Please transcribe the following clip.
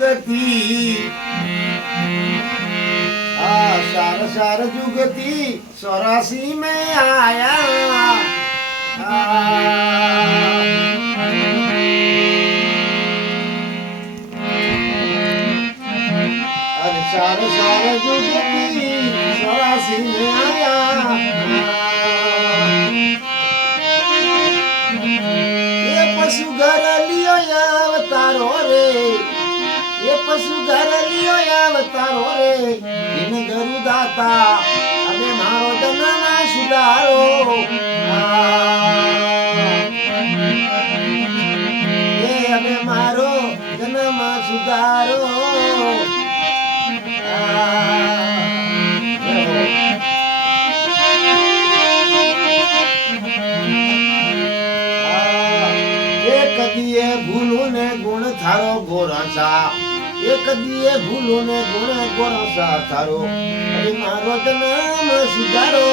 ગતિ सार सार जुगती 84 में आया अरे सार सार जुगती 84 में आया ये पशु घर लियो अवतारो रे ये पशु घर लियो अवतारो रे इन गरु दाता अबे मारो जन्म सुधारो ये अबे मारो जन्म सुधारो एक दिए भूलू ने गुण थारो गोरसा एक दिए भूलो ने गुण गोरसा थारो अरे मारो जन्म सुधारो